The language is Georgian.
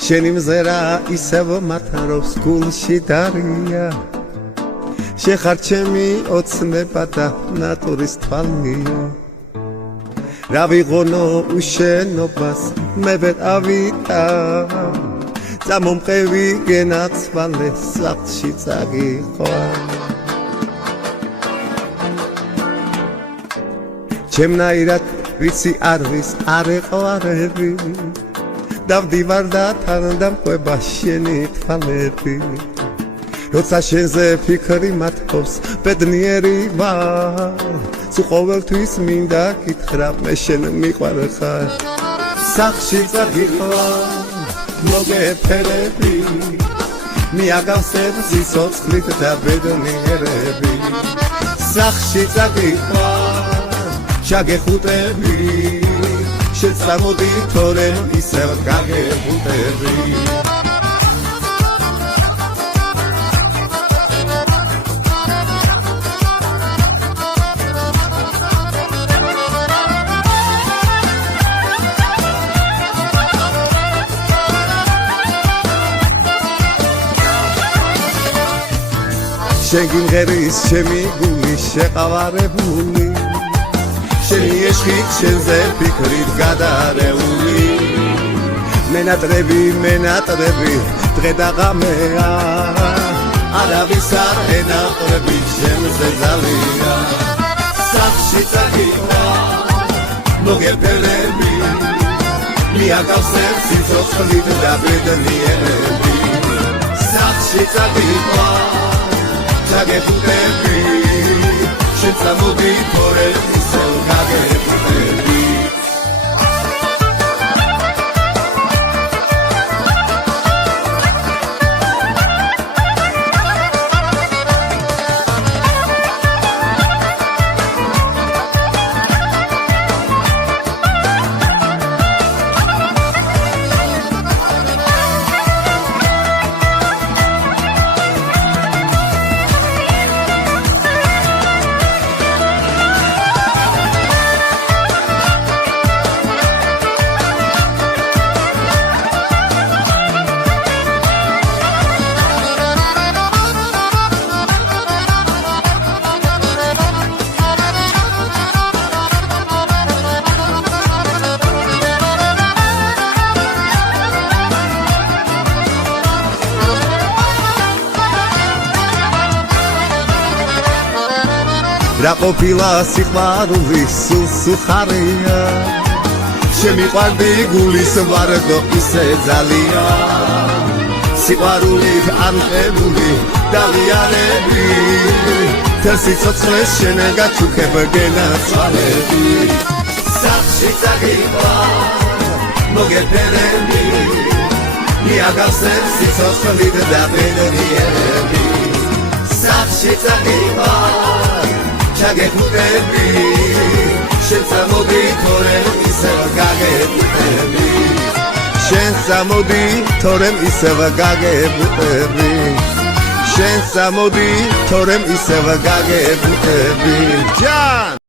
შენი მზერა ისევ მათარობს გულში დარია შეხარ ჩემი ოცნება და ნატურის თვალია რა ვიღონო უშენობას მე ვეყავიტა წამომყევი გენაცვალე სახლში წაგიყვა ჩემნაირად ვიცი არის არ ეყვარები დავდივარ და თან დამყვება შენი თვალები როცა შენზე ფიქრი მათობს ბედნიერი ვარ სულ ყოველთვის მინდა გითხრა მე შენ მიყვარხარ სახლში წაგიყვა მოგეფერები მიაგავსებ სიცოცხლით და ბედნიერები სახლში წაგიყვა შაგეხუტები შეცამოდი თორემ ისევ გაგეხუტები შენ გიმღერის ჩემი გული შეყავარებული შენი ეშხით შენზე ფიქრით გადარეული მენატრები დღე და ღამეა არავის არ ენაყრები შენზე ძალია სახლში წაგიყვა მოგეფერები მიაგავსებ სიცოცხლით და ბედნიერები სახლში წაგიყვა ჩაგეფუტები შენ წამოდი თორემ ისევ გაგეფუტები რა ყოფილა სიყვარული სულ ხარია შემიყვარდი გულის ვარდო ისე ძალია სიყვარულით ანტებული დაღიარები თესიცოცხლეს შენ გაჩუქებ გენაცვალები სახლში წაგიყვა მოგეფერები მიაგავსებ სიცოცხლით და ბედნიერები სახლში წაგიყვა ჩაგეხუტები შენ წამოდი თორემ ისევ გაგეფუტები შენ წამოდი თორემ ისევ გაგეფუტები შენ წამოდი თორემ ისევ გაგეფუტები ჯან